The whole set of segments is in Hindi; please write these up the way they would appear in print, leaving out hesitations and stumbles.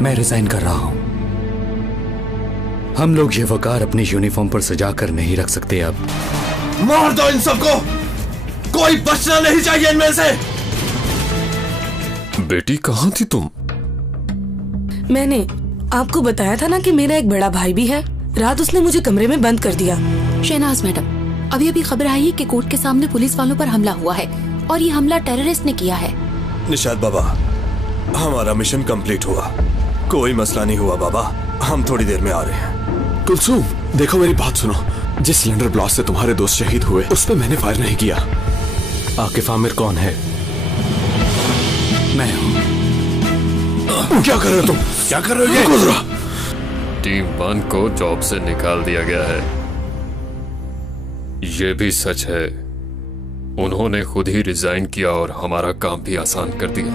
मैं रिजाइन कर रहा हूं। हम लोग ये वकार अपनी यूनिफॉर्म पर सजा कर नहीं रख सकते अब। मार दो इन सबको, कोई बचना नहीं चाहिए इनमें से। बेटी कहाँ थी तुम? मैंने आपको बताया था ना कि मेरा एक बड़ा भाई भी है। रात उसने मुझे कमरे में बंद कर दिया। शहनाज मैडम, अभी अभी खबर आई है कि कोर्ट के सामने पुलिस वालों पर हमला हुआ है और ये हमला टेररिस्ट ने किया है। निशाद बाबा, हमारा मिशन कंप्लीट हुआ, कोई मसला नहीं हुआ बाबा, हम थोड़ी देर में आ रहे हैं। कुलसूम, देखो मेरी बात सुनो। जिस सिलेंडर ब्लास्ट से तुम्हारे दोस्त शहीद हुए उस पे मैंने फायर नहीं किया। आकिफ आमिर कौन है? मैं हूं। क्या कर रहे हो तुम? क्या कर रहे हो ये? टीम 1 को जॉब से निकाल दिया गया है। ये भी सच है, उन्होंने खुद ही रिजाइन किया और हमारा काम भी आसान कर दिया।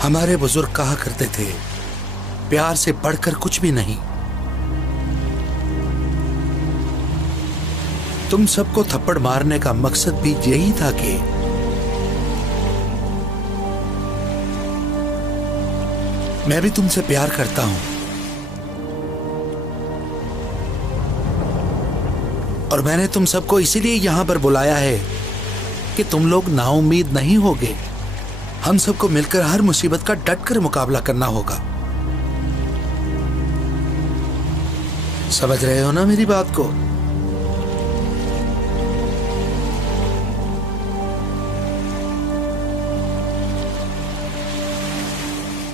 हमारे बुजुर्ग कहा करते थे, प्यार से बढ़कर कुछ भी नहीं। तुम सबको थप्पड़ मारने का मकसद भी यही था कि मैं भी तुमसे प्यार करता हूं और मैंने तुम सबको इसीलिए यहां पर बुलाया है कि तुम लोग नाउम्मीद नहीं होगे। हम सबको मिलकर हर मुसीबत का डटकर मुकाबला करना होगा। समझ रहे हो ना मेरी बात को?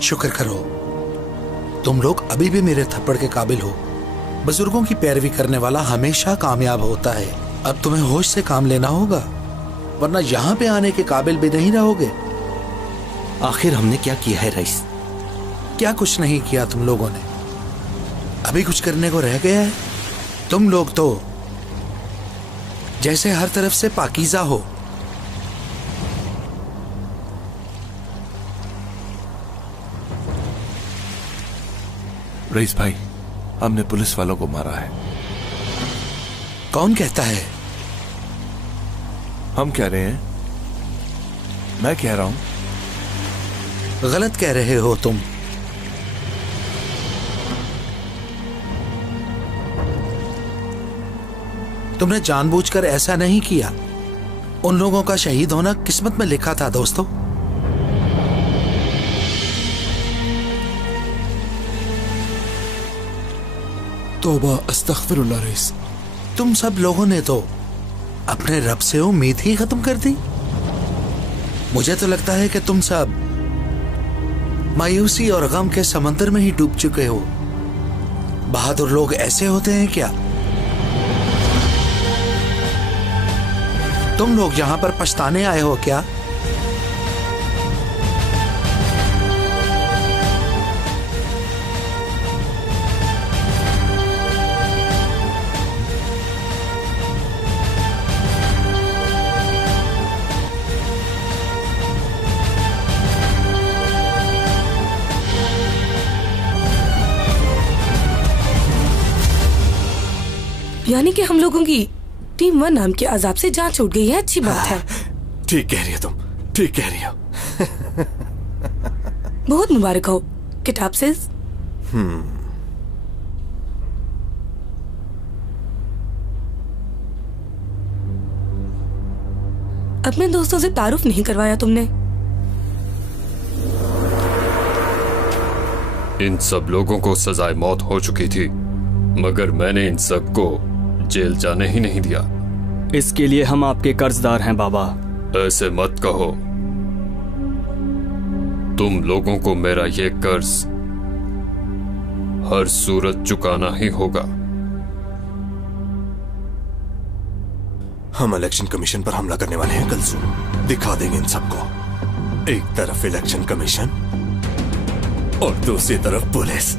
शुक्र करो, तुम लोग अभी भी मेरे थप्पड़ के काबिल हो। बुजुर्गों की पैरवी करने वाला हमेशा कामयाब होता है। अब तुम्हें होश से काम लेना होगा, वरना यहां पे आने के काबिल भी नहीं रहोगे। आखिर हमने क्या किया है रईस? क्या कुछ नहीं किया तुम लोगों ने? अभी कुछ करने को रह गया है? तुम लोग तो जैसे हर तरफ से पाकीज़ा हो। रईस भाई, हमने पुलिस वालों को मारा है। कौन कहता है? हम कह रहे हैं। मैं कह रहा हूं। गलत कह रहे हो तुम। तुमने जानबूझकर ऐसा नहीं किया। उन लोगों का शहीद होना किस्मत में लिखा था दोस्तों। तौबा अस्तगफिरुल्लाह रईस। तुम सब लोगों ने तो अपने रब से उम्मीद ही खत्म कर दी। मुझे तो लगता है कि तुम सब मायूसी और गम के समंदर में ही डूब चुके हो। बहादुर लोग ऐसे होते हैं क्या? तुम लोग यहां पर पछताने आए हो क्या? यानी कि हम लोगों की टीम 1 नाम के अजाब से जान छूट गई है। अच्छी बात है। ठीक कह रही हो तुम, ठीक कह रही हो। बहुत मुबारक हो किताब से। अपने दोस्तों से तारुफ नहीं करवाया तुमने। इन सब लोगों को सजाए मौत हो चुकी थी, मगर मैंने इन सबको जेल जाने ही नहीं दिया। इसके लिए हम आपके कर्जदार हैं बाबा। ऐसे मत कहो। तुम लोगों को मेरा ये कर्ज हर सूरत चुकाना ही होगा। हम इलेक्शन कमीशन पर हमला करने वाले हैं कुलसुम। दिखा देंगे इन सबको। एक तरफ इलेक्शन कमीशन और दूसरी तरफ पुलिस।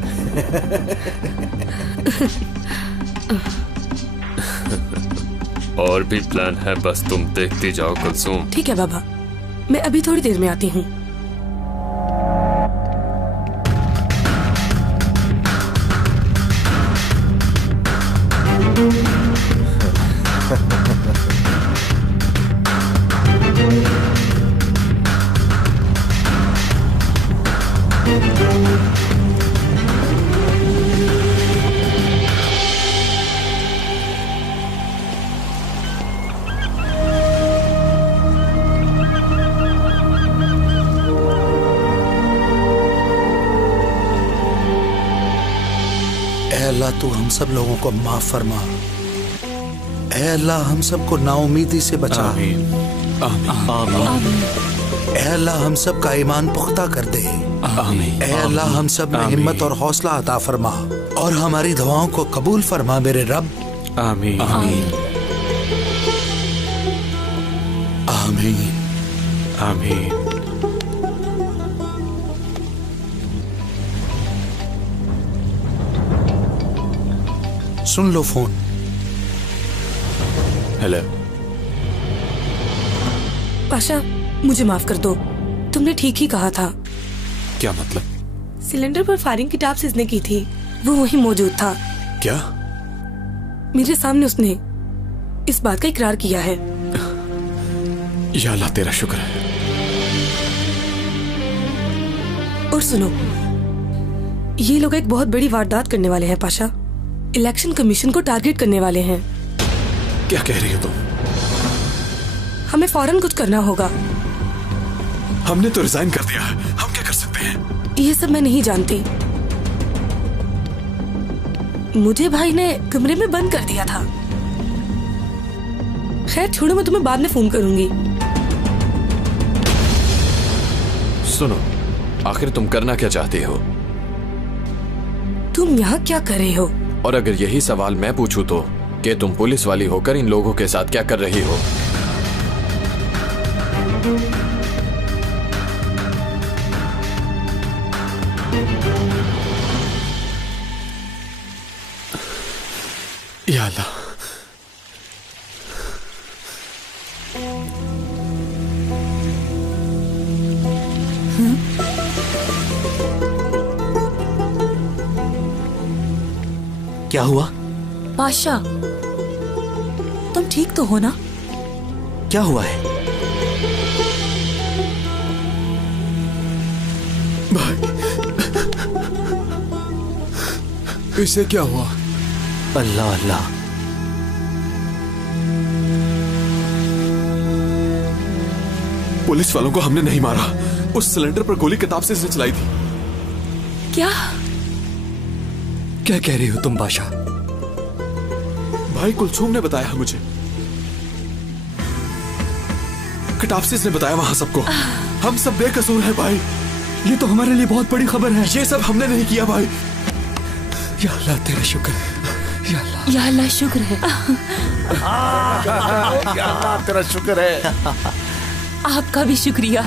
और भी प्लान है, बस तुम देखती जाओ कुलसुम। ठीक है बाबा, मैं अभी थोड़ी देर में आती हूँ। अल्लाह तू हम सब लोगों को माफ फरमा। ऐ अल्लाह हम सबको नाउमीदी से बचा। आमीन आमीन। ऐ अल्लाह हम सब का ईमान पुख्ता कर दे। आमीन। ऐ अल्लाह हम सब में हिम्मत और हौसला अता फरमा और हमारी दुआओं को कबूल फरमा मेरे रब। आमीन आमीन आमीन आमीन। सुन लो फोन। हेलो पाशा, मुझे माफ कर दो। तुमने ठीक ही कहा था। क्या मतलब? सिलेंडर पर फायरिंग की टाप जिसने की थी वो वहीं मौजूद था। क्या? मेरे सामने उसने इस बात का इकरार किया है। या अल्लाह तेरा शुक्र है। और सुनो, ये लोग एक बहुत बड़ी वारदात करने वाले हैं पाशा। इलेक्शन कमीशन को टारगेट करने वाले हैं। क्या कह रही हो तुम? हमें फौरन कुछ करना होगा। हमने तो रिजाइन कर दिया, हम क्या कर सकते हैं? ये सब मैं नहीं जानती। मुझे भाई ने कमरे में बंद कर दिया था। खैर छोड़ो, मैं तुम्हें बाद में फोन करूंगी। सुनो, आखिर तुम करना क्या चाहती हो? तुम यहाँ क्या कर रहे हो? और अगर यही सवाल मैं पूछूं तो कि तुम पुलिस वाली होकर इन लोगों के साथ क्या कर रही हो? या अल्लाह, क्या हुआ? पाशा, तुम ठीक तो हो ना? क्या हुआ है? भाई इसे क्या हुआ? अल्लाह अल्लाह। पुलिस वालों को हमने नहीं मारा। उस सिलेंडर पर गोली किताब से इसने चलाई थी। क्या? क्या कह रही हो तुम बादशाह? भाई कुलसुम ने बताया मुझे। किताब से इसने बताया वहां सबको। हम सब बेकसूर हैं भाई। ये तो हमारे लिए बहुत बड़ी खबर है। ये सब हमने नहीं किया भाई। या अल्लाह तेरा शुक्र है। या अल्लाह, या अल्लाह शुक्र है। या अल्लाह तेरा शुक्र है। आपका भी शुक्रिया।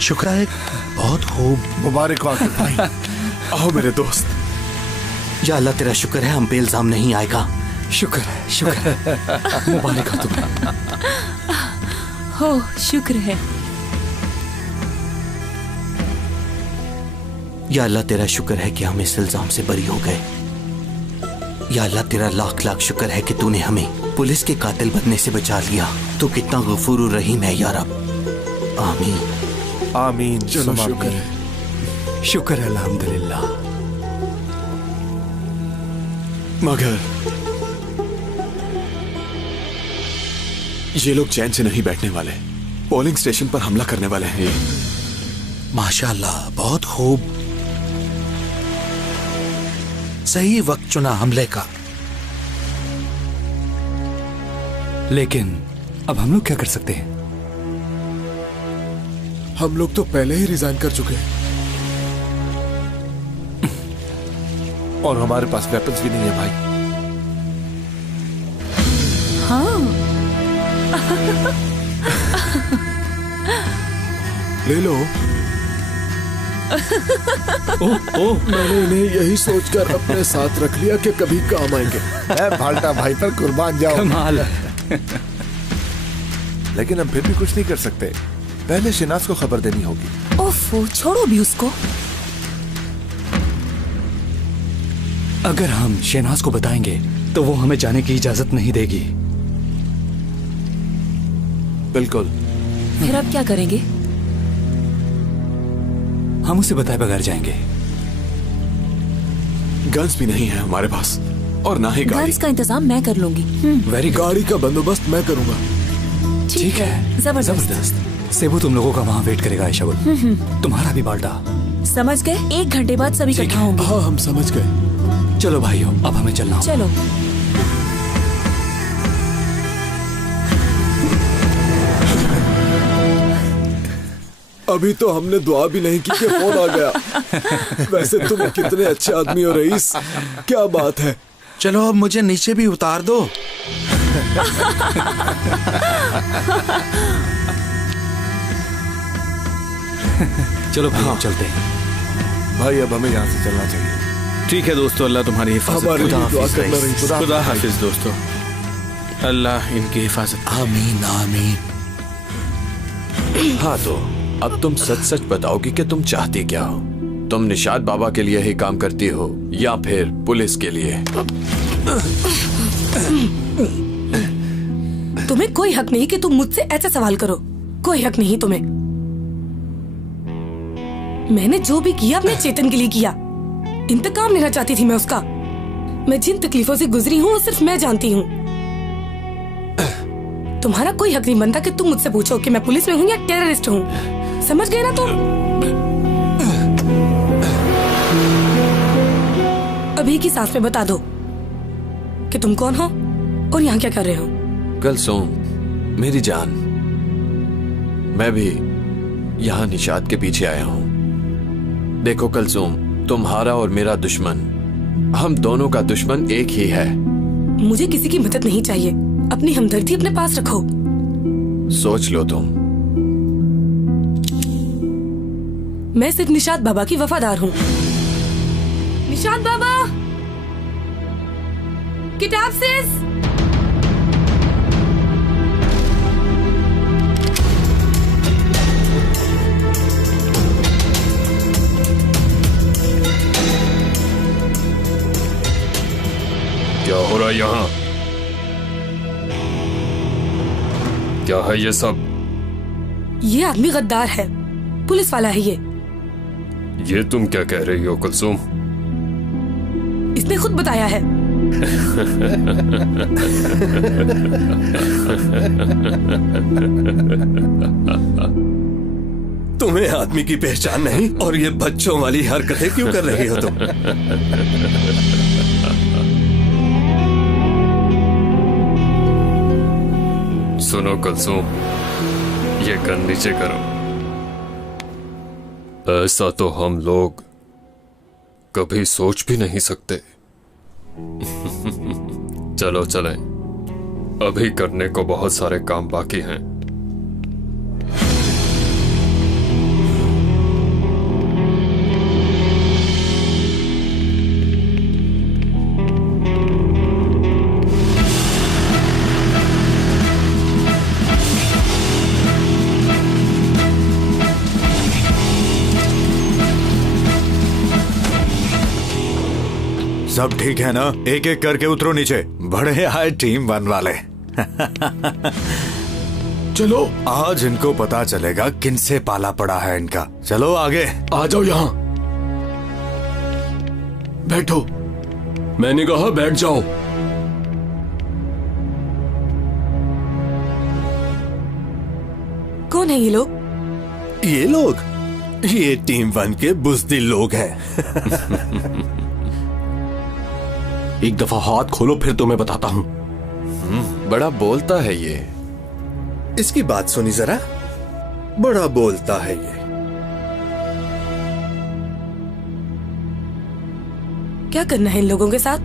शुक्र है। बहुत खूब। मुबारक हो आकिब भाई। आओ मेरे दोस्त। या अल्लाह तेरा शुक्र है, हम पे इल्जाम नहीं आएगा। शुक्र है, शुक्र है। मुबारक हो तुम्हें। हो, शुक्र है। या अल्लाह तेरा शुक्र है कि हम इस इल्जाम से बरी हो गए। या अल्लाह तेरा लाख लाख शुक्र है कि तूने हमें पुलिस के कातिल बनने से बचा लिया। तू कितना गफूर रहीम है या रब। आमीन आमीन। चलो शुक्र है। शुक्र है, अल्हम्दुलिल्लाह। मगर ये लोग चैन से नहीं बैठने वाले। पोलिंग स्टेशन पर हमला करने वाले हैं ये। माशाल्लाह, बहुत खूब। सही वक्त चुना हमले का। लेकिन अब हम लोग क्या कर सकते हैं? हम लोग तो पहले ही रिजाइन कर चुके हैं और हमारे पास वेपन्स भी नहीं है भाई। हाँ। ले लो। मैंने इन्हें यही सोचकर अपने साथ रख लिया कि कभी काम आएंगे। भाल्टा भाई पर कुर्बान जाओ। कमाल। लेकिन हम फिर भी कुछ नहीं कर सकते, पहले शिनाज को खबर देनी होगी। ओफो, छोड़ो भी उसको। अगर हम शहनाज को बताएंगे तो वो हमें जाने की इजाजत नहीं देगी। बिल्कुल। फिर आप क्या करेंगे? हम उसे बताए बगैर जाएंगे। गन्स भी नहीं है हमारे पास और ना ही गाड़ी। गन्स का इंतजाम मैं कर लूंगी। Very good. गाड़ी का बंदोबस्त मैं करूंगा। ठीक है, जबरदस्त। सेबू तुम लोगों का वहाँ वेट करेगा। आयशा गुल, तुम्हारा भी बाल्टा। समझ गए? 1 घंटे बाद सभी इकट्ठा होंगे। हाँ, हम समझ गए। चलो भाइयों, अब हमें चलना होगा। चलो। अभी तो हमने दुआ भी नहीं की कि फोन आ गया। वैसे तुम कितने अच्छे आदमी हो रईस, क्या बात है। चलो अब मुझे नीचे भी उतार दो। चलो भाई, चलते हैं। भाई अब हमें यहाँ से चलना चाहिए। ठीक है दोस्तों, अल्लाह तुम्हारी हिफाजत हमारे करे। लिए दुआ करना रईस। खुदा हाफिज दोस्तों, अल्लाह इनकी हिफाजत। आमीन आमीन। हाँ तो अब तुम सच सच बताओगी कि तुम चाहती क्या हो? तुम निशाद बाबा के लिए ही काम करती हो या फिर पुलिस के लिए? तुम्हें कोई हक नहीं कि तुम मुझसे ऐसा सवाल करो। कोई हक नहीं तुम्हें। मैंने जो भी किया अपने चेतन के लिए किया। इंतकाम लेना चाहती थी मैं उसका। मैं जिन तकलीफों से गुजरी हूँ वो सिर्फ मैं जानती हूँ। तुम्हारा कोई हक नहीं बनता कि तुम मुझसे पूछो कि मैं पुलिस में हूँ या टेररिस्ट हूँ। समझ गए ना तुम? अभी की सांस में बता दो कि तुम कौन हो और यहाँ क्या कर रहे हो। कलसूम मेरी जान, मैं भी यहाँ निशाद के पीछे आया हूँ। देखो कलसूम, तुम्हारा और मेरा दुश्मन, हम दोनों का दुश्मन एक ही है। मुझे किसी की मदद नहीं चाहिए। अपनी हमदर्दी अपने पास रखो। सोच लो तुम। मैं सिर्फ निशाद बाबा की वफादार हूँ। निशाद बाबा, किताब से क्या हो रहा है यहाँ? क्या है ये सब? ये आदमी गद्दार है, पुलिस वाला है ये तुम क्या कह रही हो कुलसुम? इसने खुद बताया है। तुम्हें आदमी की पहचान नहीं और ये बच्चों वाली हरकतें क्यों कर रही हो तुम? सुनो कुलसुम, ये गन नीचे करो। ऐसा तो हम लोग कभी सोच भी नहीं सकते। चलो चलें, अभी करने को बहुत सारे काम बाकी हैं। सब ठीक है ना? एक एक करके उतरो नीचे। बड़े आए टीम 1 वाले। चलो, आज इनको पता चलेगा किनसे पाला पड़ा है इनका। चलो आगे आ जाओ यहाँ। बैठो, मैंने कहा बैठ जाओ। कौन है ये लोग? ये लोग? ये टीम 1 के बुज़दिल लोग हैं। एक दफा हाथ खोलो फिर तुम्हें बताता हूँ। बड़ा बोलता है ये। इसकी बात सुनी जरा, बड़ा बोलता है ये। क्या करना है इन लोगों के साथ?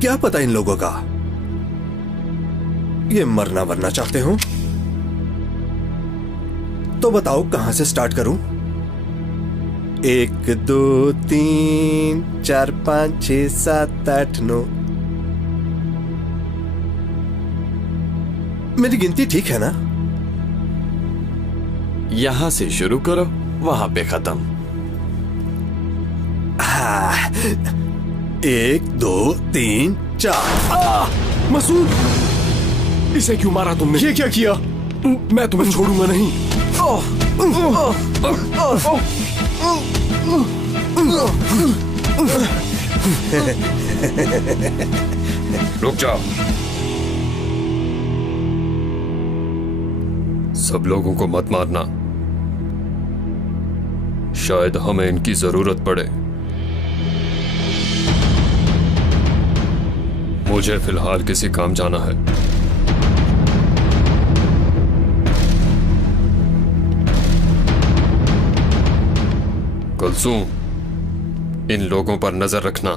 क्या पता इन लोगों का, ये मरना वरना चाहते हो तो बताओ कहां से स्टार्ट करूं? 1 2 3 4 5 6 7 8 9। मेरी गिनती ठीक है ना? यहां से शुरू करो, वहां पे खत्म। 1 2 3 4। मसूद, इसे क्यों मारा तुमने? ये क्या किया? मैं तुम्हें छोड़ूंगा नहीं। रुक जाओ। सब लोगों को मत मारना, शायद हमें इनकी जरूरत पड़े। मुझे फिलहाल किसी काम जाना है। कुलसूम, इन लोगों पर नजर रखना।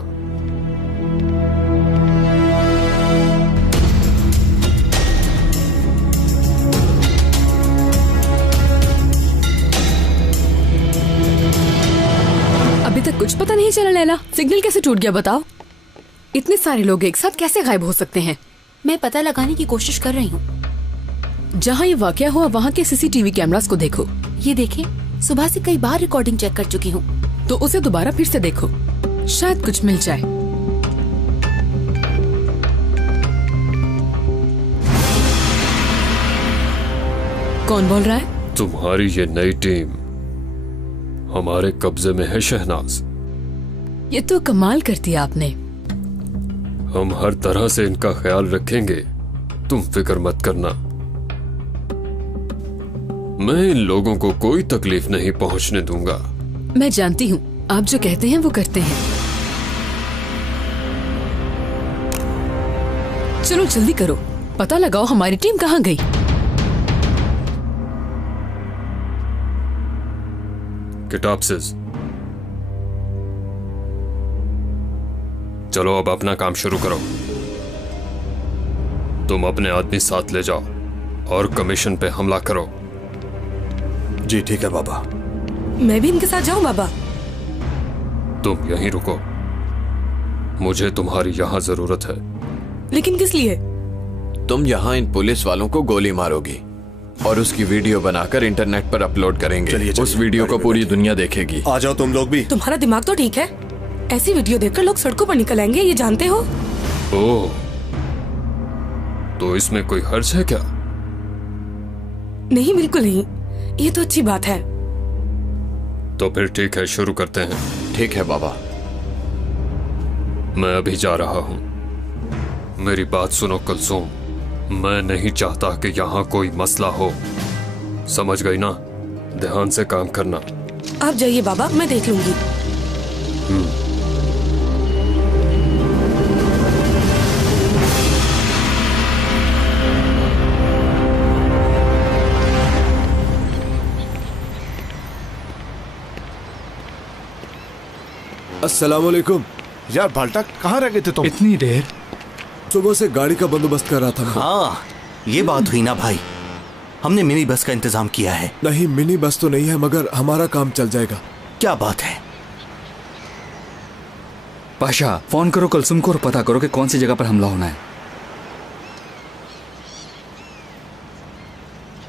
अभी तक कुछ पता नहीं चला लैला, सिग्नल कैसे टूट गया बताओ? इतने सारे लोग एक साथ कैसे गायब हो सकते हैं? मैं पता लगाने की कोशिश कर रही हूँ। जहाँ ये वाकया हुआ वहाँ के सीसीटीवी कैमरास को देखो। ये देखे, सुबह से कई बार रिकॉर्डिंग चेक कर चुकी हूँ। तो उसे दोबारा फिर से देखो, शायद कुछ मिल जाए। कौन बोल रहा है? तुम्हारी ये नई टीम हमारे कब्जे में है शहनाज। ये तो कमाल कर दिया आपने। हम हर तरह से इनका ख्याल रखेंगे, तुम फिक्र मत करना। मैं इन लोगों को कोई तकलीफ नहीं पहुंचने दूंगा। मैं जानती हूँ, आप जो कहते हैं वो करते हैं। चलो जल्दी करो, पता लगाओ हमारी टीम कहाँ गई। किटाप्सिस, चलो अब अपना काम शुरू करो। तुम अपने आदमी साथ ले जाओ और कमीशन पे हमला करो। जी ठीक है बाबा। मैं भी इनके साथ जाऊं बाबा? तुम यहीं रुको, मुझे तुम्हारी यहां जरूरत है। लेकिन किस लिए? तुम यहाँ इन पुलिस वालों को गोली मारोगी और उसकी वीडियो बनाकर इंटरनेट पर अपलोड करेंगे। चलिए, उस वीडियो को पूरी दुनिया देखेगी। आ जाओ तुम लोग भी। तुम्हारा दिमाग तो ठीक है, ऐसी वीडियो देखकर लोग सड़कों पर निकल आएंगे, ये जानते हो? ओह, तो इसमें कोई हर्ज है क्या? नहीं, बिल्कुल नहीं, ये तो अच्छी बात है। तो फिर ठीक है, शुरू करते हैं। ठीक है बाबा। मैं अभी जा रहा हूं, मेरी बात सुनो कुलसूम। मैं नहीं चाहता कि यहाँ कोई मसला हो, समझ गई ना? ध्यान से काम करना। आप जाइए बाबा, मैं देख लूंगी। अस्सलामुअलैकुम। यार बाल्टा, कहाँ रह गए थे तुम? इतनी देर? सुबह से गाड़ी का बंदोबस्त कर रहा था मैं। हाँ, ये बात हुई ना भाई, हमने मिनी बस का इंतजाम किया है। नहीं, मिनी बस तो नहीं है, मगर हमारा काम चल जाएगा। क्या बात है? पाशा, फोन करो कुलसूम को और पता करो कि कौन सी जगह पर हमला होना है।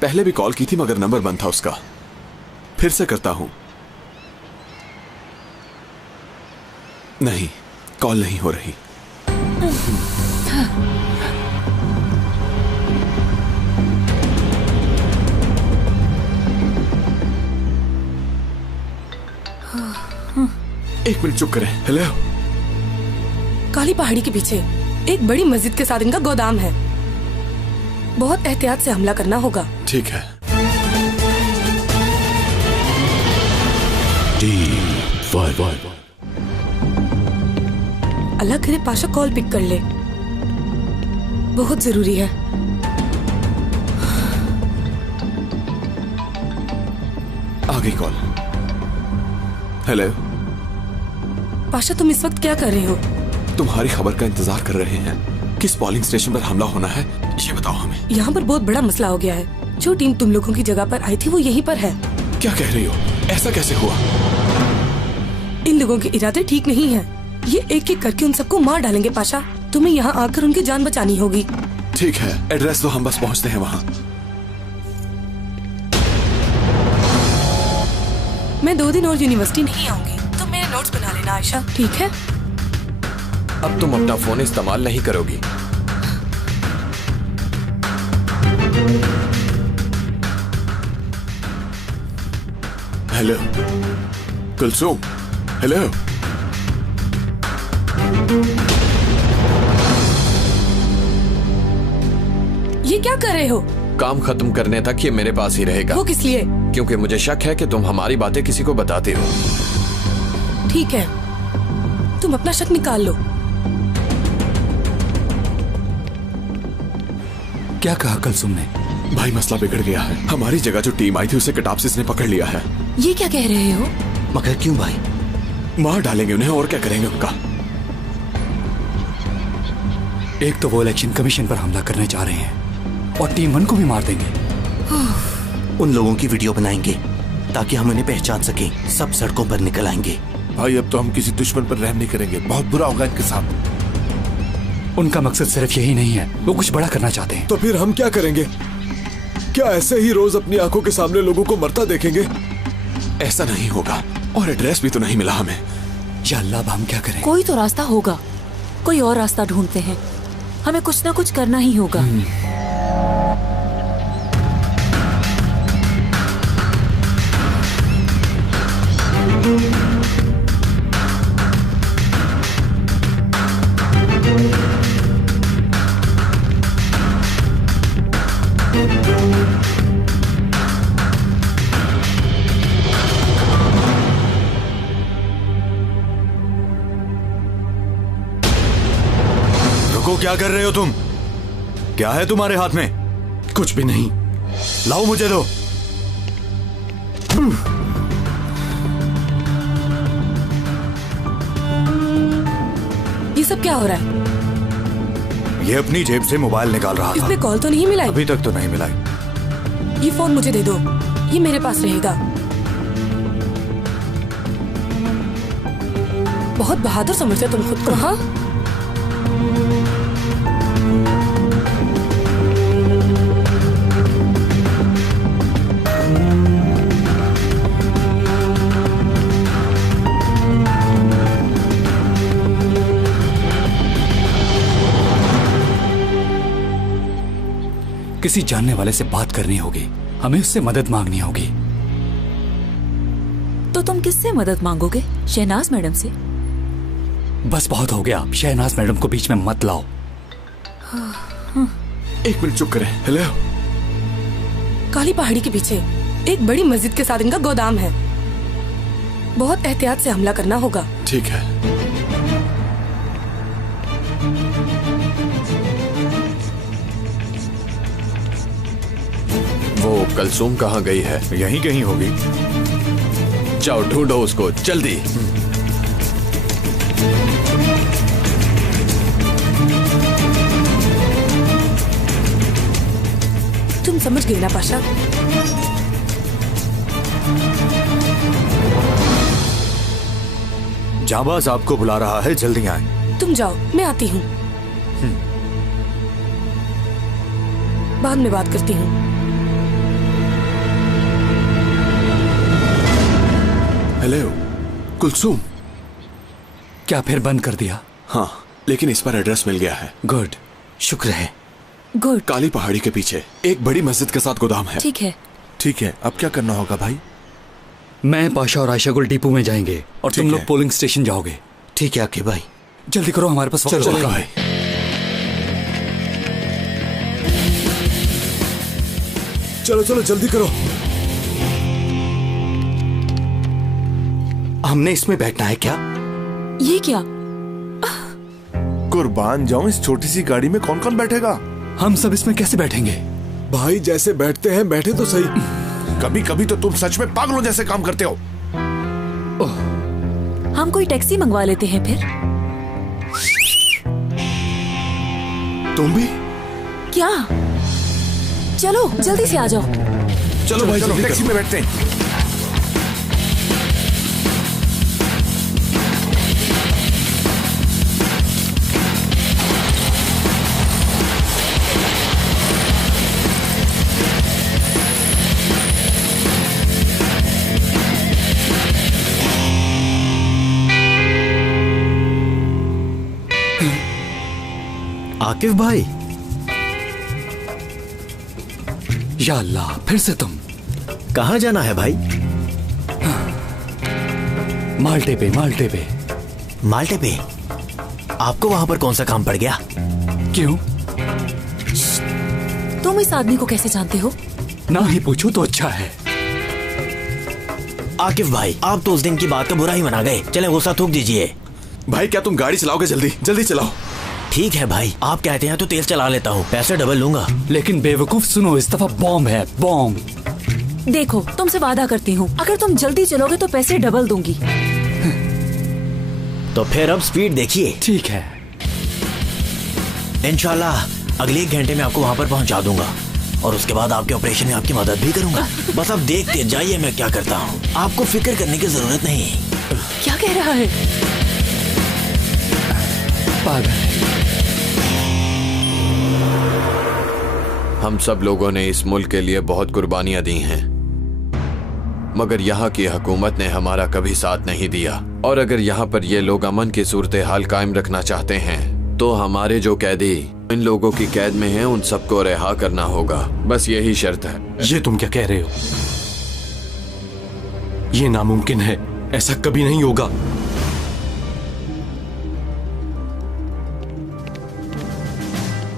पहले भी कॉल की थी मगर नंबर बंद था उसका। फिर से करता हूं। नहीं, कॉल नहीं हो रही। एक मिनट चुप करें। हेलो। काली पहाड़ी के पीछे एक बड़ी मस्जिद के साथ इनका गोदाम है, बहुत एहतियात से हमला करना होगा। ठीक है। अल्लाह करे पाशा कॉल पिक कर ले, बहुत जरूरी है। आ गई कॉल। हेलो पाशा, तुम इस वक्त क्या कर रहे हो? तुम्हारी खबर का इंतजार कर रहे हैं। किस पोलिंग स्टेशन पर हमला होना है ये बताओ हमें। यहाँ पर बहुत बड़ा मसला हो गया है। जो टीम तुम लोगों की जगह पर आई थी वो यहीं पर है। क्या कह रही हो? ऐसा कैसे हुआ? इन लोगों के इरादे ठीक नहीं है। ये एक एक करके उन सबको मार डालेंगे पाशा। तुम्हें यहाँ आकर उनकी जान बचानी होगी। ठीक है, एड्रेस दो, हम बस पहुँचते हैं वहाँ। मैं 2 दिन और यूनिवर्सिटी नहीं आऊंगी, तो मेरे नोट्स बना लेना आयशा, ठीक है? अब तुम अपना फोन इस्तेमाल नहीं करोगी। Hello Kulsum, hello. ये क्या कर रहे हो? काम खत्म करने तक ये मेरे पास ही रहेगा। वो किस लिए? क्योंकि मुझे शक है कि तुम हमारी बातें किसी को बताते हो। ठीक है, तुम अपना शक निकाल लो। क्या कहा कुलसुम ने? भाई मसला बिगड़ गया है। हमारी जगह जो टीम आई थी उसे कटाप्सिस ने पकड़ लिया है। ये क्या कह रहे हो? मगर क्यों भाई? मार डालेंगे उन्हें, और क्या करेंगे उनका। एक तो वो इलेक्शन कमीशन पर हमला करने जा रहे हैं और टीम 1 को भी मार देंगे। उन लोगों की वीडियो बनाएंगे ताकि हम उन्हें पहचान सकें। सब सड़कों पर निकल आएंगे। भाई अब तो हम किसी दुश्मन पर रहम नहीं करेंगे। बहुत बुरा होगा इनके साथ। उनका मकसद सिर्फ यही नहीं है, वो कुछ बड़ा करना चाहते हैं। तो फिर हम क्या करेंगे? क्या ऐसे ही रोज अपनी आंखों के सामने लोगों को मरता देखेंगे? ऐसा नहीं होगा। और एड्रेस भी तो नहीं मिला हमें। या अल्लाह, अब हम क्या करें? कोई तो रास्ता होगा। कोई और रास्ता ढूंढते हैं। हमें कुछ ना कुछ करना ही होगा। क्या कर रहे हो तुम? क्या है तुम्हारे हाथ में? कुछ भी नहीं। लाओ मुझे दो। ये सब क्या हो रहा है? ये अपनी जेब से मोबाइल निकाल रहा था। इसमें कॉल तो नहीं मिला? अभी तक तो नहीं मिला। ये फोन मुझे दे दो, ये मेरे पास रहेगा। बहुत बहादुर समझते तुम खुद को। हाँ, किसी जानने वाले से बात करनी होगी, हमें उससे मदद मांगनी होगी। तो तुम किससे मदद मांगोगे? शहनाज मैडम से? बस बहुत हो गया, शहनाज मैडम को बीच में मत लाओ। एक मिनट चुप करें। हेलो। काली पहाड़ी के पीछे एक बड़ी मस्जिद के साथ इनका गोदाम है। बहुत एहतियात से हमला करना होगा। ठीक है। वो कुलसुम कहाँ गई है? यहीं कहीं होगी। जाओ ढूंढो उसको जल्दी। तुम समझ गए ना पाशा? जाबाज आपको बुला रहा है, जल्दी आए। तुम जाओ, मैं आती हूँ। बाद में बात करती हूँ। हेलो कुलसुम। क्या फिर बंद कर दिया? हाँ, लेकिन इस पर एड्रेस मिल गया है। गुड, शुक्र है। गुड। काली पहाड़ी के पीछे एक बड़ी मस्जिद के साथ गोदाम है। ठीक है। ठीक है, अब क्या करना होगा भाई? मैं, पाशा और आयशा गुल डिपो में जाएंगे और तुम लोग पोलिंग स्टेशन जाओगे। ठीक है आके भाई, जल्दी करो, हमारे पास वक्त चलो भाई। चलो चलो जल्दी करो। हमने इसमें बैठना है क्या? ये क्या? कुर्बान जाऊं, इस छोटी सी गाड़ी में कौन कौन बैठेगा? हम सब इसमें कैसे बैठेंगे? भाई जैसे बैठते हैं बैठे तो सही। कभी कभी तो तुम सच में पागलों जैसे काम करते हो। हम कोई टैक्सी मंगवा लेते हैं फिर। तुम भी? क्या? चलो जल्दी से आ जाओ। चलो भाई, चलो टैक्सी में बैठते हैं। आकिफ भाई, या अल्लाह, फिर से तुम। कहाँ जाना है भाई? माल्टे पे, माल्टे पे। माल्टे पे? आपको वहां पर कौन सा काम पड़ गया? क्यों? तुम इस आदमी को कैसे जानते हो? ना ही पूछो तो अच्छा है। आकिफ भाई, आप तो उस दिन की बात का बुरा ही मना गए। चले गुस्सा थूक दीजिए। भाई क्या तुम गाड़ी चलाओगे? जल्दी जल्दी चलाओ। ठीक है भाई, आप कहते हैं तो तेल चला लेता हूँ, पैसे डबल लूंगा। लेकिन बेवकूफ सुनो, इस दफा बॉम्ब है, बॉम्ब। देखो, तुमसे वादा करती हूँ, अगर तुम जल्दी चलोगे तो पैसे डबल दूंगी। तो फिर अब स्पीड देखिए। ठीक है। इंशाल्लाह अगले 1 घंटे में आपको वहाँ पर पहुँचा दूंगा और उसके बाद आपके ऑपरेशन में आपकी मदद भी करूंगा। बस आप देखते जाइए मैं क्या करता हूँ, आपको फिक्र करने की जरूरत नहीं। क्या कह रहा है? पागल। हम सब लोगों ने इस मुल्क के लिए बहुत कुर्बानियां दी हैं, मगर यहाँ की हुकूमत ने हमारा कभी साथ नहीं दिया। और अगर यहाँ पर ये लोग अमन की सूरत हाल कायम रखना चाहते हैं तो हमारे जो कैदी इन लोगों की कैद में हैं उन सबको रिहा करना होगा। बस यही शर्त है। ये तुम क्या कह रहे हो? ये नामुमकिन है, ऐसा कभी नहीं होगा।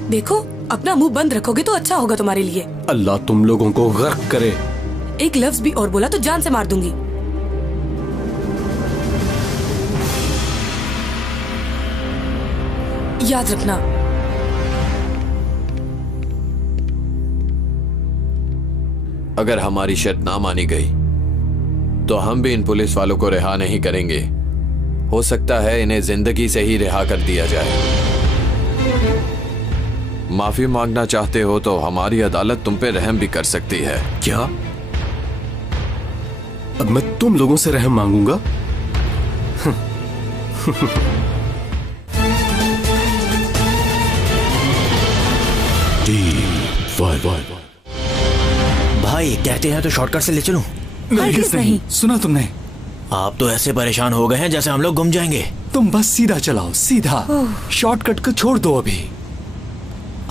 देखो, अपना मुंह बंद रखोगे तो अच्छा होगा तुम्हारे लिए। अल्लाह तुम लोगों को गर्क करे। एक लफ्ज भी और बोला तो जान से मार दूंगी। याद रखना। अगर हमारी शर्त ना मानी गई तो हम भी इन पुलिस वालों को रिहा नहीं करेंगे। हो सकता है इन्हें जिंदगी से ही रिहा कर दिया जाए। माफी मांगना चाहते हो तो हमारी अदालत तुम पे रहम भी कर सकती है। क्या? अब मैं तुम लोगों से रहम मांगूंगा? भाई कहते हैं तो शॉर्टकट से ले चलूं? नहीं। सुना तुमने? आप तो ऐसे परेशान हो गए हैं जैसे हम लोग गुम जाएंगे। तुम बस सीधा चलाओ, सीधा। शॉर्टकट को छोड़ दो अभी।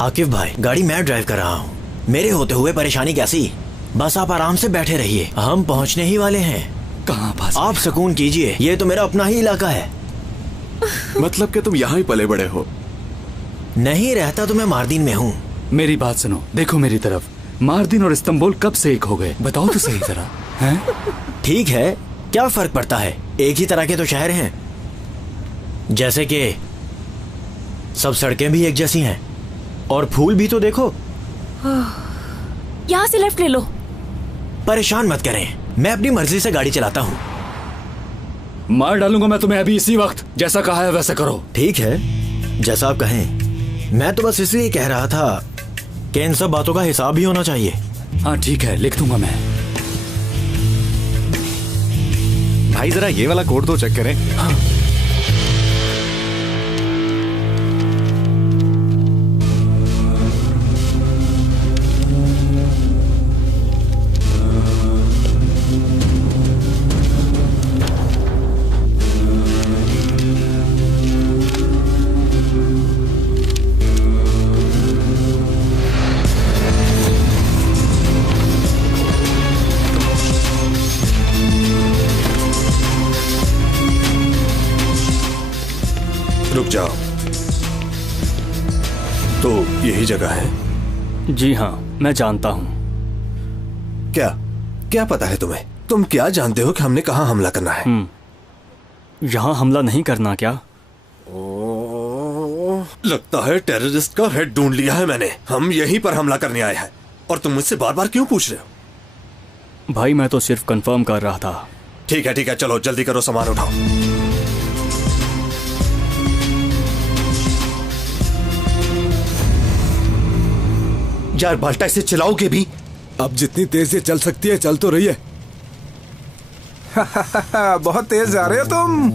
आकिफ भाई, गाड़ी मैं ड्राइव कर रहा हूँ, मेरे होते हुए परेशानी कैसी? बस आप आराम से बैठे रहिए, हम पहुँचने ही वाले हैं। कहाँ पास? आप सुकून कीजिए, ये तो मेरा अपना ही इलाका है। मतलब कि तुम यहाँ ही पले बड़े हो? नहीं, रहता तो मैं मार्दीन में हूँ। मेरी बात सुनो, देखो मेरी तरफ। मार्दीन और इस्तांबुल कब से एक हो गए? बताओ तो सही जरा। हैं? ठीक है, क्या फर्क पड़ता है? एक ही तरह के तो शहर हैं। जैसे कि सब सड़कें भी एक जैसी हैं और फूल भी तो देखो। यहाँ से लेफ्ट ले लो। परेशान मत करें, मैं अपनी मर्जी से गाड़ी चलाता हूँ। मार डालूंगा मैं तुम्हें अभी इसी वक्त। जैसा कहा है वैसा करो। ठीक है, जैसा आप कहें। मैं तो बस इसलिए कह रहा था कि इन सब बातों का हिसाब भी होना चाहिए। हाँ ठीक है, लिख दूंगा मैं। भाई जरा ये वाला कोड तो चेक करें। हाँ। रुक जाओ। तो यही जगह है? जी हाँ, मैं जानता हूँ। क्या क्या पता है तुम्हें? तुम क्या जानते हो कि हमने कहाँ हमला करना है? यहाँ हमला नहीं करना क्या? लगता है टेररिस्ट का हेड ढूंढ लिया है मैंने। हम यहीं पर हमला करने आए हैं और तुम मुझसे बार बार क्यों पूछ रहे हो? भाई मैं तो सिर्फ कंफर्म कर रहा था। ठीक है चलो जल्दी करो, सामान उठाओ। यार बाल्टा, इसे चलाओगे भी? अब जितनी तेज से चल सकती है चल तो रही है। बहुत तेज जा रहे हो तुम।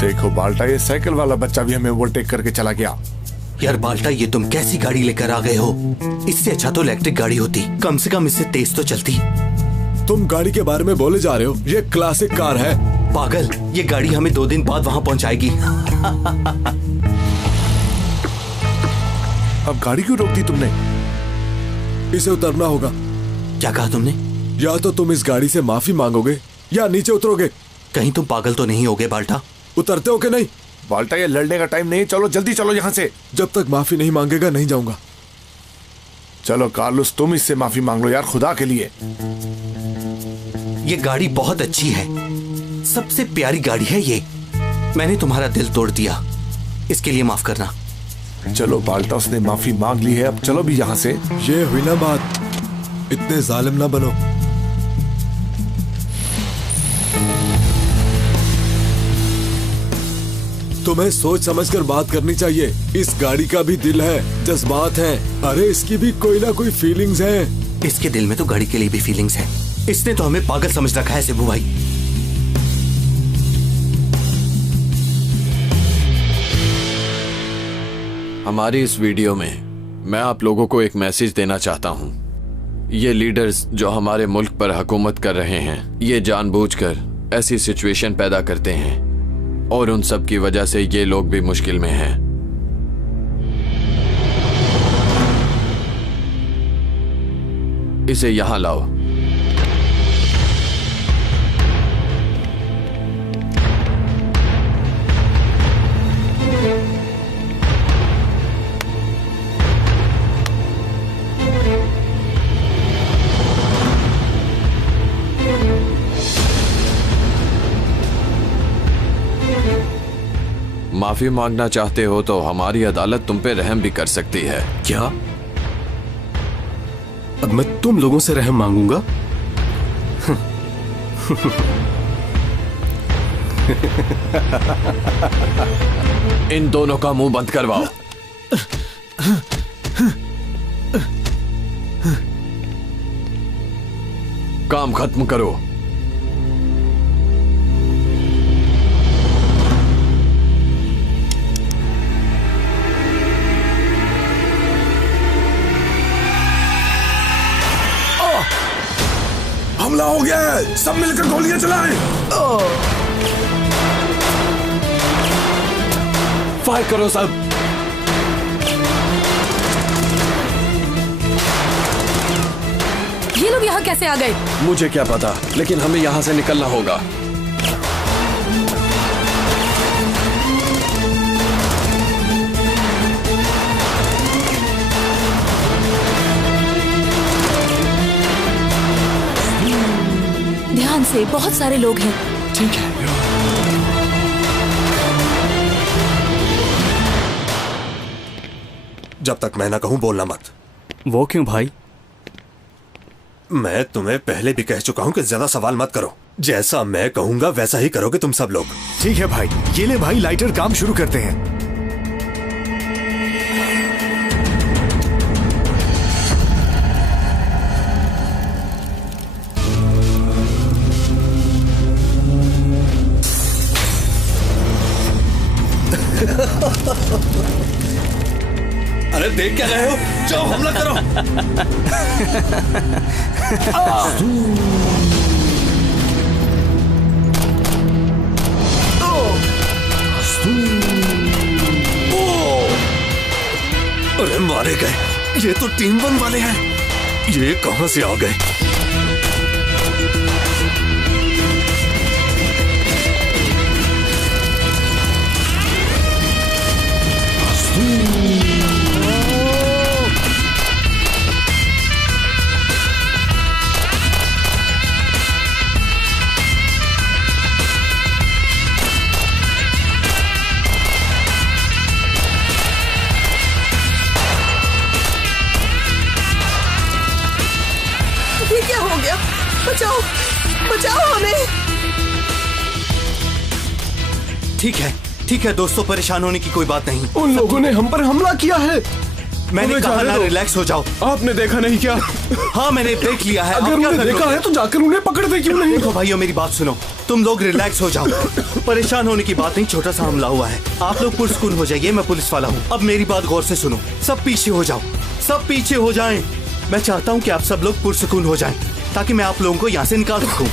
देखो बाल्टा, ये साइकिल वाला बच्चा भी हमें ओवरटेक करके चला गया। यार बाल्टा, ये तुम कैसी गाड़ी लेकर आ गए हो? इससे अच्छा तो इलेक्ट्रिक गाड़ी होती, कम से कम इससे तेज तो चलती। तुम गाड़ी के बारे में बोले जा रहे हो, ये क्लासिक कार है। पागल, ये गाड़ी हमें 2 दिन बाद वहां पहुंचाएगी। अब गाड़ी क्यों रोक दी तुमने? इसे उतरना होगा। क्या कहा तुमने? या तो तुम इस गाड़ी से माफी मांगोगे या नीचे उतरोगे। कहीं तुम पागल तो नहीं होगे बाल्टा? उतरते हो कि नहीं? बाल्टा, ये लड़ने का टाइम नहीं, चलो जल्दी चलो यहाँ से। जब तक माफी नहीं मांगेगा नहीं जाऊंगा। चलो कार्लोस, तुम इससे माफी मांग लो यार, खुदा के लिए। ये गाड़ी बहुत अच्छी है, सबसे प्यारी गाड़ी है ये। मैंने तुम्हारा दिल तोड़ दिया, इसके लिए माफ करना। चलो बाल्टा, उसने माफी मांग ली है, अब चलो भी यहाँ से। ये हुई ना बात, इतने जालिम ना बनो। तुम्हें सोच समझकर बात करनी चाहिए। इस गाड़ी का भी दिल है, जज्बात हैं। अरे इसकी भी कोई ना कोई फीलिंग्स हैं। इसके दिल में तो गाड़ी के लिए भी फीलिंग्स हैं। इसने तो हमें पागल समझ रखा है सिब्बू भाई। हमारी इस वीडियो में मैं आप लोगों को एक मैसेज देना चाहता हूं। ये लीडर्स जो हमारे मुल्क पर हुकूमत कर रहे हैं, ये जानबूझकर ऐसी सिचुएशन पैदा करते हैं और उन सब की वजह से ये लोग भी मुश्किल में हैं। इसे यहां लाओ। माफी मांगना चाहते हो तो हमारी अदालत तुम पे रहम भी कर सकती है। क्या? अब मैं तुम लोगों से रहम मांगूंगा? इन दोनों का मुंह बंद करवाओ। काम खत्म करो। हमला हो गया है, सब मिलकर गोलियां चलाएं। फायर करो सब। ये लोग यहाँ कैसे आ गए? मुझे क्या पता, लेकिन हमें यहाँ से निकलना होगा। ध्यान से, बहुत सारे लोग हैं। ठीक है। जब तक मैं ना कहूं बोलना मत। वो क्यों भाई? मैं तुम्हें पहले भी कह चुका हूं कि ज्यादा सवाल मत करो। जैसा मैं कहूंगा वैसा ही करोगे तुम सब लोग। ठीक है भाई, ये ले भाई, लाइटर, काम शुरू करते हैं। अरे देख क्या रहे हो? जाओ हमला करो। अरे मारे गए, ये तो टीम 1 वाले हैं। ये कहां से आ गए? बचाओ, बचाओ हमें। ठीक है दोस्तों, परेशान होने की कोई बात नहीं। उन लोगों ने हम पर हमला किया है। मैंने कहा ना रिलैक्स हो जाओ। आपने देखा नहीं क्या? हाँ मैंने देख लिया है। अगर उन्हें देखा है तो जाकर उन्हें पकड़ते क्यों नहीं? देखो भाइयों मेरी बात सुनो, तुम लोग रिलैक्स हो जाओ। परेशान होने की बात नहीं, छोटा सा हमला हुआ है। आप लोग पुरस्कून हो जाइए, मैं पुलिस वाला हूँ। अब मेरी बात गौर से सुनो, सब पीछे हो जाओ, सब पीछे हो जाएं। मैं चाहता हूँ कि आप सब लोग पुरस्कून हो जाएं ताकि मैं आप लोगों को यहाँ से निकाल सकूँ।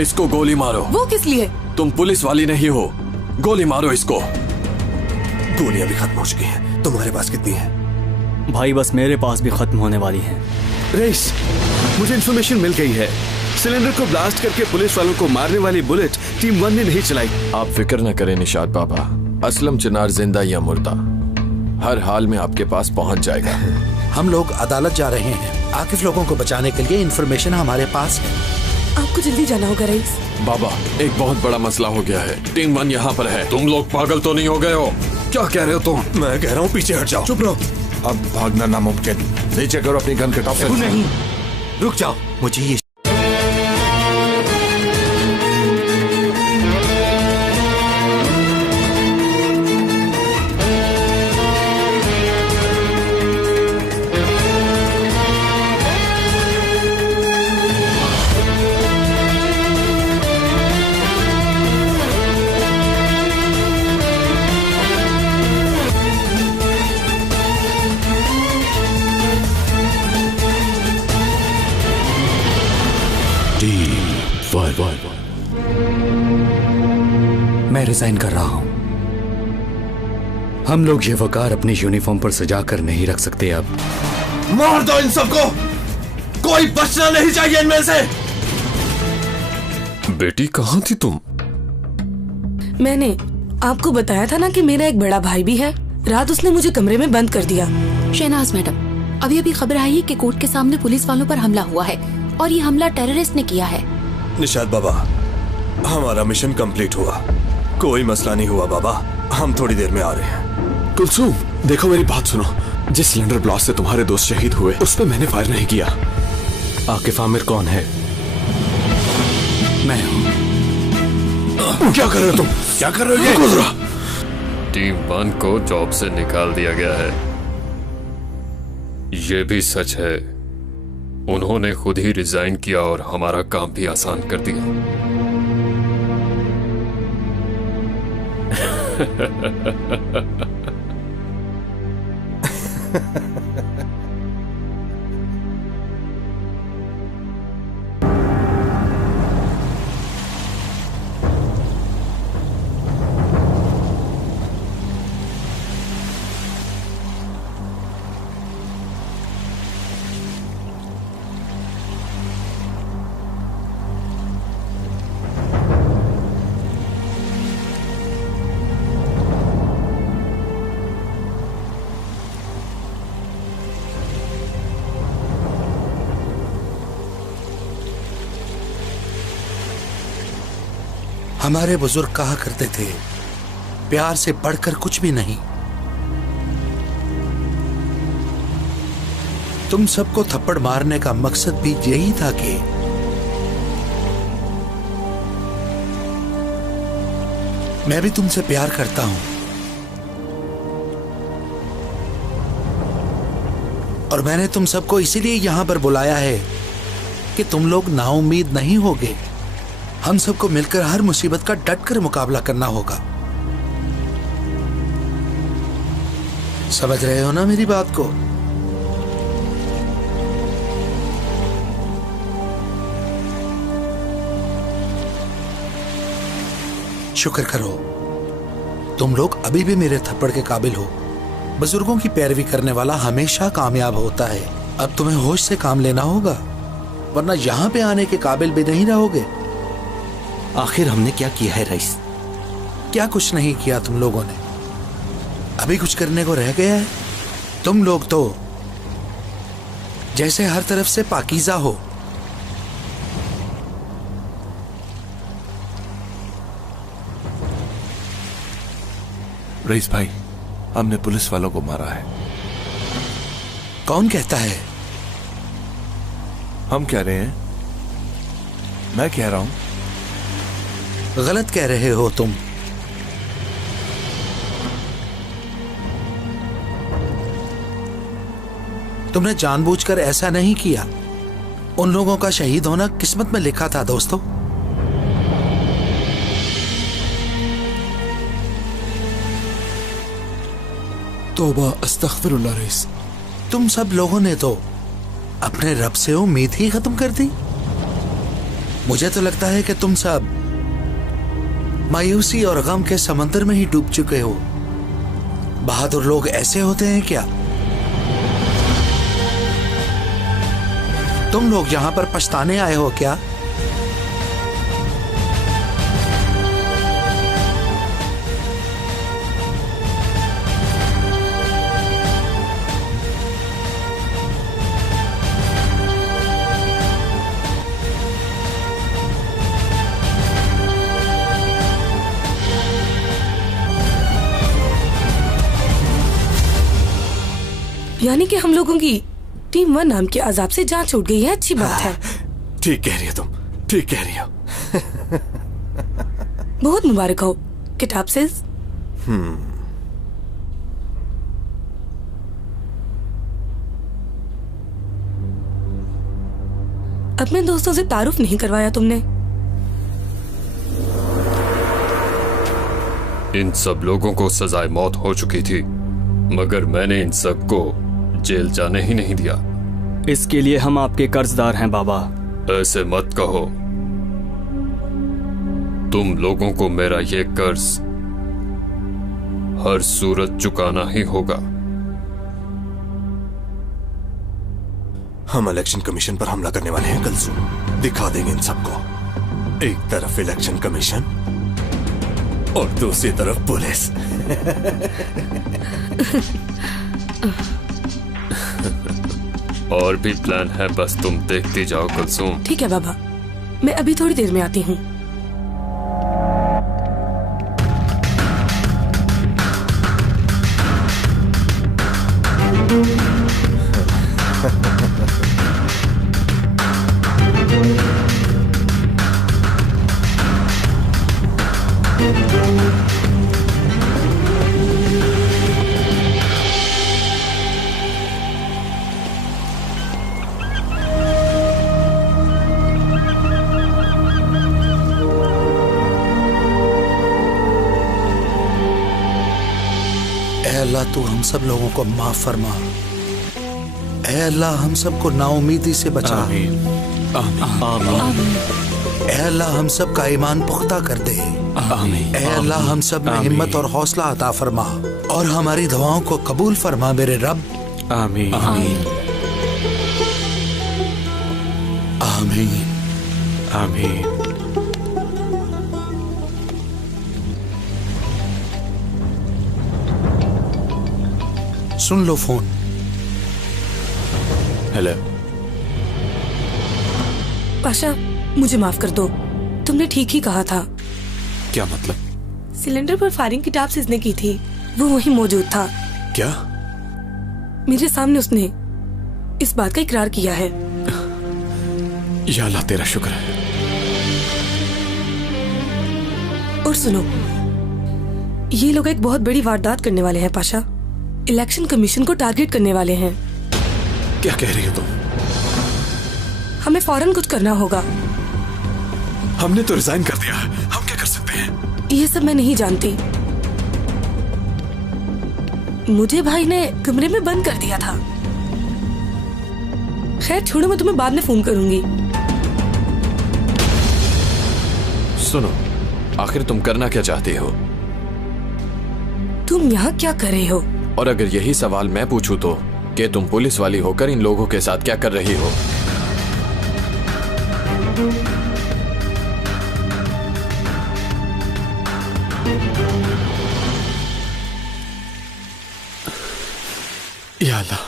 इसको गोली मारो। वो किस लिए? तुम पुलिस वाली नहीं हो, गोली मारो इसको। गोलियां भी खत्म हो चुकी हैं। तुम्हारे पास कितनी है? भाई बस मेरे पास भी खत्म होने वाली है। रेस, मुझे इन्फॉर्मेशन मिल गई है। सिलेंडर को ब्लास्ट करके पुलिस वालों को मारने वाली बुलेट टीम 1 ने नहीं चलाई। आप फिक्र न करें निशात बाबा, असलम चिनार जिंदा या मुर्दा हर हाल में आपके पास पहुंच जाएगा। हम लोग अदालत जा रहे हैं। आकिफ लोगों को बचाने के लिए इन्फॉर्मेशन हमारे पास है। आपको जल्दी जाना होगा रईस। बाबा एक बहुत बड़ा मसला हो गया है, टीम 1 यहाँ पर है। तुम लोग पागल तो नहीं हो गए हो? क्या कह रहे हो तुम? मैं कह रहा हूँ पीछे हट जाओ। चुप रहो, अब भागना नामुमकिन। नीचे करो अपनी गन के टॉप से। नहीं, रुक जाओ, मुझे ये मैं रिजाइन कर रहा हूं। हम लोग ये वकार अपनी यूनिफॉर्म पर सजा कर नहीं रख सकते। अब मार दो इन सबको, कोई बचना नहीं चाहिए इनमें से। बेटी कहाँ थी तुम? मैंने आपको बताया था ना कि मेरा एक बड़ा भाई भी है। रात उसने मुझे कमरे में बंद कर दिया। शहनाज मैडम, अभी खबर आई है कि कोर्ट के सामने पुलिस वालों पर हमला हुआ है और ये हमला टेररिस्ट ने किया है। निशात बाबा, हमारा मिशन कंप्लीट हुआ, कोई मसला नहीं हुआ बाबा। हम थोड़ी देर में आ रहे हैं। कुलसूम देखो मेरी बात सुनो, जिस सिलेंडर ब्लास्ट से तुम्हारे दोस्त शहीद हुए उस पर मैंने फायर नहीं किया। आकिफ आमिर कौन है? मैं हूं। क्या कर रहे हो तुम? क्या कर रहे हो? ये टीम 1 को जॉब से निकाल दिया गया है। ये भी सच है, उन्होंने खुद ही रिजाइन किया और हमारा काम भी आसान कर दिया। हमारे बुजुर्ग कहा करते थे, प्यार से बढ़कर कुछ भी नहीं। तुम सबको थप्पड़ मारने का मकसद भी यही था कि मैं भी तुमसे प्यार करता हूं और मैंने तुम सबको इसीलिए यहां पर बुलाया है कि तुम लोग नाउम्मीद नहीं होगे। हम सबको मिलकर हर मुसीबत का डटकर मुकाबला करना होगा। समझ रहे हो ना मेरी बात को? शुक्र करो, तुम लोग अभी भी मेरे थप्पड़ के काबिल हो। बुजुर्गों की पैरवी करने वाला हमेशा कामयाब होता है। अब तुम्हें होश से काम लेना होगा, वरना यहां पे आने के काबिल भी नहीं रहोगे। आखिर हमने क्या किया है रईस? क्या कुछ नहीं किया तुम लोगों ने? अभी कुछ करने को रह गया है? तुम लोग तो जैसे हर तरफ से पाकीज़ा हो। रईस भाई, हमने पुलिस वालों को मारा है। कौन कहता है? हम कह रहे हैं। मैं कह रहा हूं। गलत कह रहे हो तुम। तुमने जानबूझकर ऐसा नहीं किया। उन लोगों का शहीद होना किस्मत में लिखा था दोस्तों। तौबा अस्तगफिरुल्लाह रईस। तुम सब लोगों ने तो अपने रब से उम्मीद ही खत्म कर दी। मुझे तो लगता है कि तुम सब मायूसी और गम के समंदर में ही डूब चुके हो। बहादुर लोग ऐसे होते हैं क्या? तुम लोग यहां पर पछताने आए हो क्या? यानी कि हम लोगों की टीम 1 नाम के अजाब से जान छूट गई है। अच्छी बात है। ठीक कह रही हो तुम, ठीक कह रही हो। बहुत मुबारक हो किताब से। अपने दोस्तों से तारुफ नहीं करवाया तुमने। इन सब लोगों को सजाए मौत हो चुकी थी, मगर मैंने इन सबको जेल जाने ही नहीं दिया। इसके लिए हम आपके कर्जदार हैं बाबा। ऐसे मत कहो। तुम लोगों को मेरा ये कर्ज हर सूरत चुकाना ही होगा। हम इलेक्शन कमीशन पर हमला करने वाले हैं कलसूम। दिखा देंगे इन सबको। एक तरफ इलेक्शन कमीशन और दूसरी तरफ पुलिस। और भी प्लान है, बस तुम देखती जाओ कुलसुम। ठीक है बाबा, मैं अभी थोड़ी देर में आती हूँ। अल्लाह तू हम सब लोगों को माफ फरमा। ऐ अल्लाह हम सबको नाउमीदी से बचा। आमीन आमीन आमीन। ऐ अल्लाह हम सब का ईमान पुख्ता कर दे। आमीन। ऐ अल्लाह हम सब में हिम्मत और हौसला अता फरमा और हमारी दुआओं को कबूल फरमा मेरे रब। आमीन आमीन आमीन आमीन। सुन लो फोन। हेलो पाशा, मुझे माफ कर दो। तुमने ठीक ही कहा था। क्या मतलब? सिलेंडर पर फायरिंग की टाप जिसने की थी वो वहीं मौजूद था। क्या? मेरे सामने उसने इस बात का इकरार किया है। या अल्लाह तेरा शुक्र है। और सुनो, ये लोग एक बहुत बड़ी वारदात करने वाले हैं पाशा। इलेक्शन कमीशन को टारगेट करने वाले हैं। क्या कह रही हो तुम? हमें फौरन कुछ करना होगा। हमने तो रिजाइन कर दिया, हम क्या कर सकते हैं? ये सब मैं नहीं जानती। मुझे भाई ने कमरे में बंद कर दिया था। खैर छोड़ो, मैं तुम्हें बाद में फोन करूंगी। सुनो, आखिर तुम करना क्या चाहते हो? तुम यहाँ क्या कर रहे हो? और अगर यही सवाल मैं पूछूं तो कि तुम पुलिस वाली होकर इन लोगों के साथ क्या कर रही हो? या अल्लाह,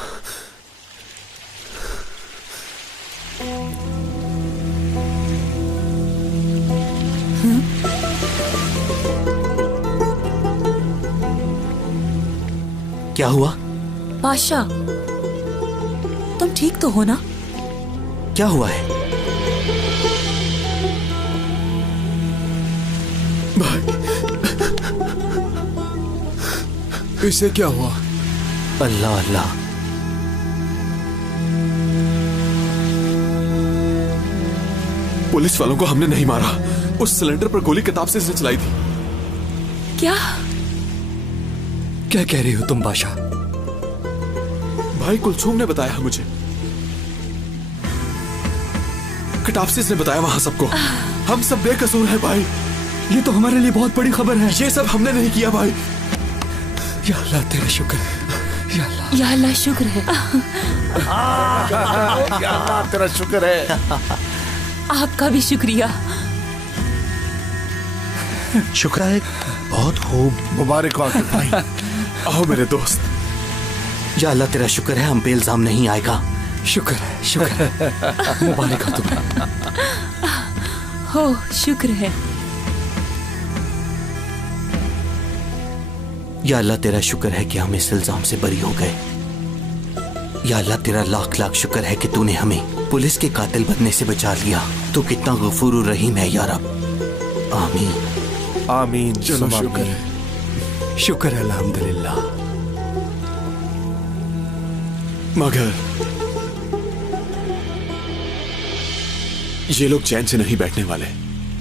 क्या हुआ? पाशा, तुम ठीक तो हो ना? क्या हुआ है? इसे क्या हुआ? अल्लाह अल्लाह। पुलिस वालों को हमने नहीं मारा। उस सिलेंडर पर गोली किताब से इसने चलाई थी। क्या क्या कह रही हो तुम बादशाह? भाई कुलसूम ने बताया मुझे। किताबसीस ने बताया वहां सबको। हम सब बेकसूर हैं भाई। ये तो हमारे लिए बहुत बड़ी खबर है। ये सब हमने नहीं किया भाई। या अल्लाह तेरा शुक्र है। या अल्लाह, या अल्लाह शुक्र है। या अल्लाह तेरा शुक्र है। आपका भी शुक्रिया। शुक्र है। बहुत खूब। मुबारक हो आकिब भाई। आओ मेरे दोस्त। या अल्लाह तेरा शुक्र है, हम पे इल्जाम नहीं आएगा। शुक्र है, शुक्र है। मुबारक हो तुम्हें। हो शुक्र है। या अल्लाह तेरा शुक्र है कि हम इस इल्जाम से बरी हो गए। या अल्लाह तेरा लाख लाख शुक्र है कि तूने हमें पुलिस के कातिल बनने से बचा लिया। तू कितना गफूर और रहीम है या रब। आमीन आमीन। चलो शुक्र है। शुक्र है अल्हम्दुलिल्लाह। मगर ये लोग चैन से नहीं बैठने वाले।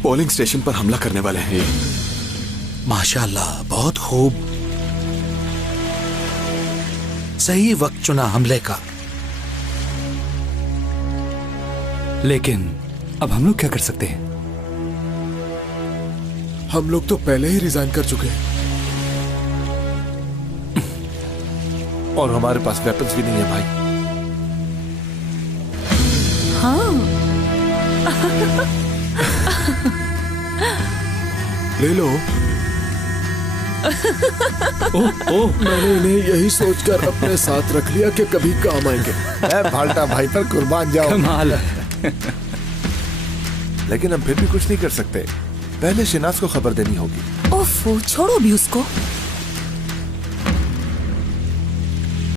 पोलिंग स्टेशन पर हमला करने वाले हैं ये। माशाल्लाह, बहुत खूब। सही वक्त चुना हमले का। लेकिन अब हम लोग क्या कर सकते हैं? हम लोग तो पहले ही रिजाइन कर चुके हैं। और हमारे पास वेपन्स भी नहीं है भाई। हाँ। ले लो। मैंने इन्हें यही सोचकर अपने साथ रख लिया कि कभी काम आएंगे। भाल्टा भाई पर कुर्बान जाओ। कमाल। लेकिन हम फिर भी कुछ नहीं कर सकते। पहले शिनाज को खबर देनी होगी। ओफो, छोड़ो भी उसको।